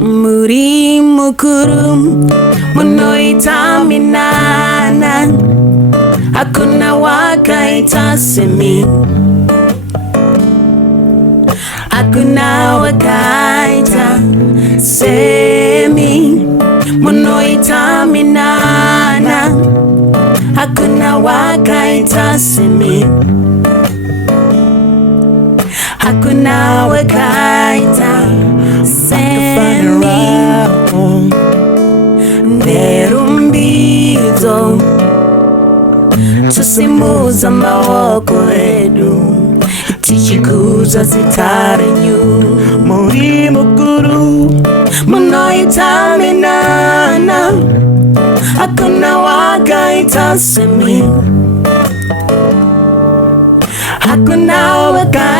muri mukuru munoitaminana, hakuna wakaita semi, hakuna wakaita semi, munoitaminana, hakuna wakaita semi, hakuna wakaita semi. Nderumbizo tusimuza amaboko edu, tichikuza zitarenyu muri mukuru munoitaminana, hakuna wakaita semi, hakuna wakaita